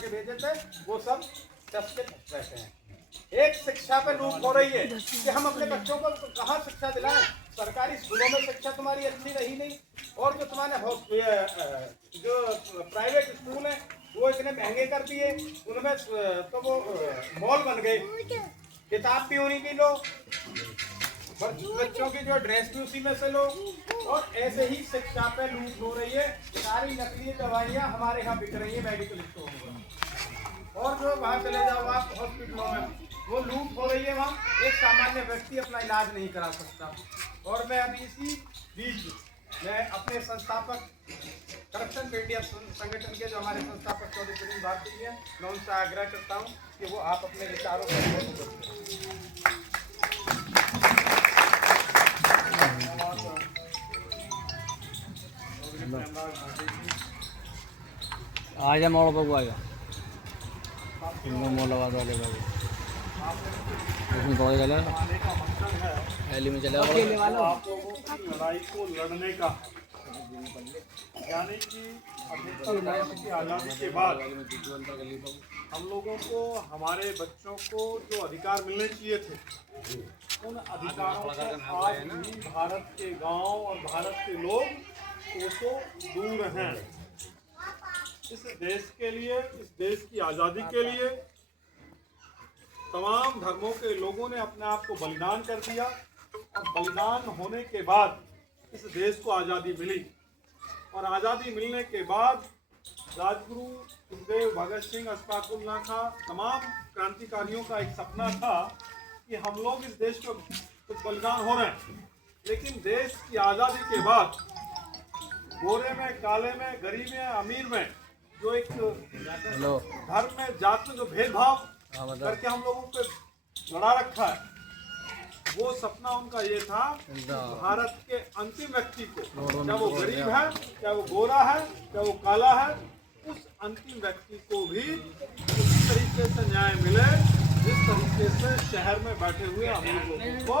के भेजे थे वो सब चस्कित रहते हैं। एक शिक्षा पे लूट हो रही है कि हम अपने बच्चों को कहाँ शिक्षा दिलाएं। सरकारी स्कूलों में शिक्षा तुम्हारी अच्छी रही नहीं, और जो तुम्हारे जो प्राइवेट स्कूल है वो इतने महंगे कर दिए, उनमें तो वो मॉल बन गए। किताब भी उन्हीं की लो, बच्चों की जो ड्रेस भी उसी में से लो, और ऐसे ही शिक्षा पे लूट हो रही है। सारी नकली दवाइयाँ हमारे यहाँ बिक रही है मेडिकल स्टोर में, और जो वहाँ चले जाओ आप हॉस्पिटलों में वो लूट हो रही है। वहाँ एक सामान्य व्यक्ति अपना इलाज नहीं करा सकता। और मैं अभी इसी बीच मैं अपने संस्थापक करप्शन पे इंडिया संगठन के जो हमारे संस्थापक चौधरी प्रवीण भारती जी हैं, मैं उनसे आग्रह करता हूँ कि वो आप अपने विचारों आजा मोड़ बगु आजा मोलाबाद वाले बाबू उसमें पकड़ गया रैली में चला आप लोगों की लड़ाई को लड़ने का, यानी कि 78 वर्ष की आज़ादी के बाद हम लोगों को, हमारे बच्चों को जो अधिकार मिलने चाहिए थे, उन अधिकारों से आज भी भारत के गांव और भारत के लोग कोसों दूर हैं। इस देश के लिए, इस देश की आज़ादी के लिए तमाम धर्मों के लोगों ने अपने आप को बलिदान कर दिया, और बलिदान होने के बाद इस देश को आज़ादी मिली। और आज़ादी मिलने के बाद राजगुरु सुखदेव, भगत सिंह, अशफाक उल्लाह खां, तमाम क्रांतिकारियों का एक सपना था कि हम लोग इस देश को कुछ बलिदान हो रहे हैं। लेकिन देश की आज़ादी के बाद गोरे में, काले में, गरीब में, अमीर में जो एक धर्म में, जात में जो भेदभाव करके हम लोगों पे लड़ा रखा है, वो सपना उनका ये था भारत के अंतिम व्यक्ति को, चाहे वो गरीब है, चाहे वो गोरा है, चाहे वो काला है, उस अंतिम व्यक्ति को भी उस तरीके से न्याय मिले जिस तरीके से शहर में बैठे हुए अमीर लोगों को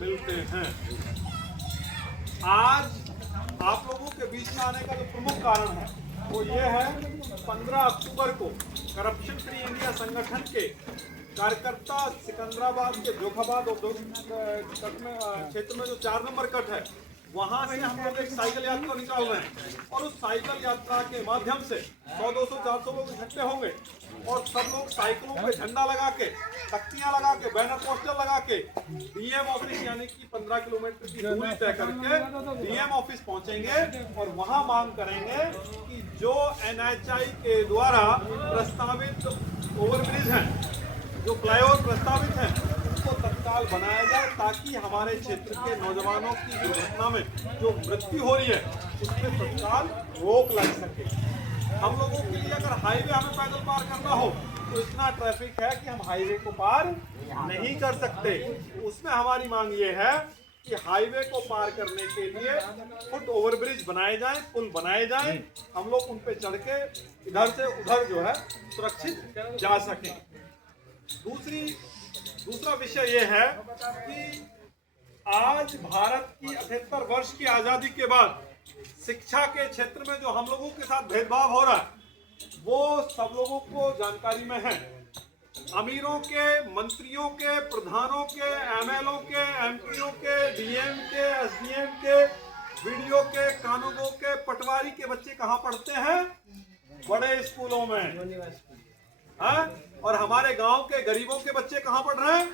मिलते हैं। आज आप लोगों के बीच में आने का जो प्रमुख कारण है वो ये है, 15 अक्टूबर को करप्शन फ्री इंडिया संगठन के कार्यकर्ता सिकंदराबाद के जोखाबाद क्षेत्र में जो 4 नंबर कट है, वहां से हम लोग एक साइकिल यात्रा निकाल रहे हैं, और उस साइकिल यात्रा के माध्यम से 100, 200, 400 लोग इकट्ठे होंगे, और सब लोग साइकिलों पे झंडा लगा के, तख्तियां लगा के, बैनर पोस्टर लगा के डीएम ऑफिस, यानी कि 15 किलोमीटर की दूरी तय करके डीएम ऑफिस पहुंचेंगे, और वहां मांग करेंगे कि जो NHAI के द्वारा प्रस्तावित ओवरब्रिज है, जो फ्लाईओवर प्रस्तावित है, उसको तत्काल बनाया जाए, ताकि हमारे क्षेत्र के नौजवानों की दुर्घटना में जो मृत्यु हो रही है उसमें तत्काल रोक लग सके। हम लोगों के लिए अगर हाईवे हमें पैदल पार करना हो तो इतना ट्रैफिक है कि हम हाईवे को पार नहीं कर सकते। उसमें हमारी मांग ये है कि हाईवे को पार करने के लिए फुट ओवरब्रिज बनाए जाएं, पुल बनाए जाएं, हम लोग उन पे चढ़ के इधर से उधर जो है सुरक्षित जा सकें। दूसरा विषय ये है कि आज भारत की 78 वर्ष की आज़ादी के बाद शिक्षा के क्षेत्र में जो हम लोगों के साथ भेदभाव हो रहा है वो सब लोगों को जानकारी में है। अमीरों के, मंत्रियों के, प्रधानों के, MLO के, MPO के, DM के, SDM के, BDO के, कानूनगो के, पटवारी के बच्चे कहाँ पढ़ते हैं? बड़े स्कूलों में। हाँ? और हमारे गांव के गरीबों के बच्चे कहाँ पढ़ रहे हैं?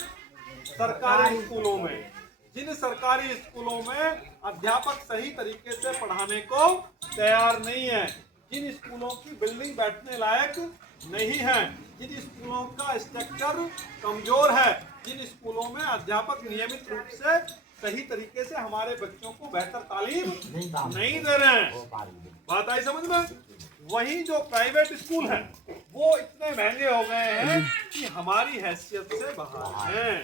सरकारी स्कूलों में। जिन सरकारी स्कूलों में अध्यापक सही तरीके से पढ़ाने को तैयार नहीं है, जिन स्कूलों की बिल्डिंग बैठने लायक नहीं है, जिन स्कूलों का स्ट्रक्चर कमजोर है, जिन स्कूलों में अध्यापक नियमित रूप से सही तरीके से हमारे बच्चों को बेहतर तालीम नहीं दे रहे हैं। बात आई समझ में? वहीं जो प्राइवेट स्कूल है वो इतने महंगे हो गए हैं कि हमारी हैसियत से बाहर हैं।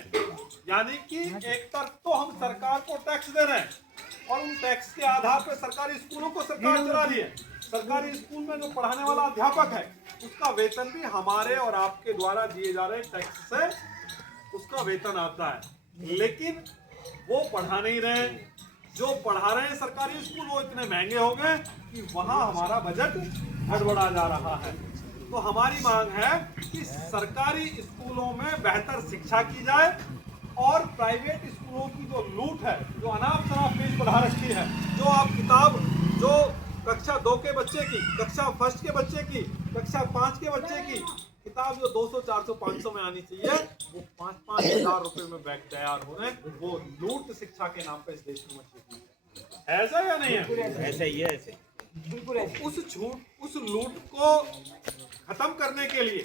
यानी कि एक तरफ तो हम सरकार को टैक्स दे रहे हैं, और उन टैक्स के आधार पर सरकारी स्कूलों को सरकार चला रही है। सरकारी स्कूल में जो पढ़ाने वाला अध्यापक है उसका वेतन भी हमारे और आपके द्वारा दिए जा रहे टैक्स से उसका वेतन आता है, लेकिन वो पढ़ा नहीं रहे। जो पढ़ा रहे हैं सरकारी स्कूल वो इतने महंगे हो गए कि वहां हमारा बजट गड़बड़ा जा रहा है। तो हमारी मांग है कि सरकारी स्कूलों में बेहतर शिक्षा की जाए और प्राइवेट स्कूलों की जो लूट है, जो अनाप शनाप फीस बढ़ा रखी है, जो आप किताब जो कक्षा 2 के बच्चे की, कक्षा फर्स्ट के बच्चे की, कक्षा 5 के बच्चे की किताब जो 200, 400, 500 में आनी चाहिए, वो 5-5 हजार रुपए में बैग तैयार हो रहे हैं। वो लूट शिक्षा के नाम पे इस देश में मची हुई है। ऐसा या नहीं है? ऐसे ही है, ऐसे बिल्कुल। उस लूट को खत्म करने के लिए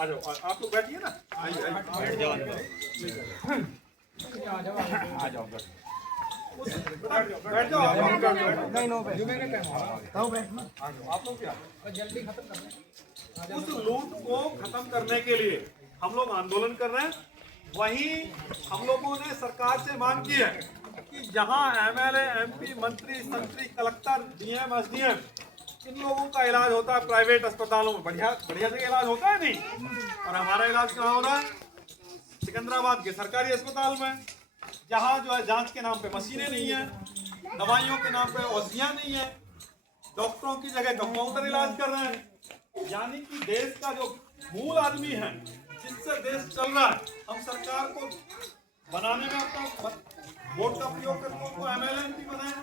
आ जाओ, आप लोग बैठिए ना, आइए बैठ जाओ अंदर। आ जाओ, बैठ जाओ आप लोग क्या जल्दी खत्म कर रहे हैं। उस लूट को खत्म करने के लिए हम लोग आंदोलन कर रहे हैं। वहीं हम लोगों ने सरकार से मांग की है कि जहां एमएलए, एमपी, मंत्री, संतरी, कलेक्टर, डीएम, एसडीएम इन लोगों का इलाज होता है प्राइवेट अस्पतालों में, बढ़िया जगह इलाज होता है नहीं, और हमारा इलाज कहाँ हो रहा है? सिकंदराबाद के सरकारी अस्पताल में, जहाँ जो है जांच के नाम पे मशीनें नहीं है, दवाइयों के नाम पे औषधियाँ नहीं है, डॉक्टरों की जगह कंपाउंडर इलाज कर रहे हैं। यानी कि देश का जो मूल आदमी है, जिससे देश चल रहा है, हम सरकार को बनाने में अपना वोट का प्रयोग करके उनको एमएलए एमपी बनाए,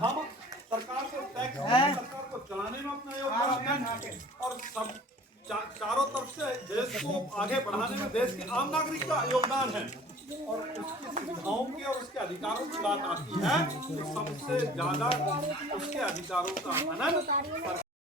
हम सरकार को टैक्स, सरकार को चलाने में अपना योगदान दें, और सब चारों तरफ से देश को आगे बढ़ाने में देश के आम नागरिक का योगदान है। और उसकी सुविधाओं की और उसके अधिकारों की बात आती है तो सबसे ज्यादा उसके अधिकारों का हनन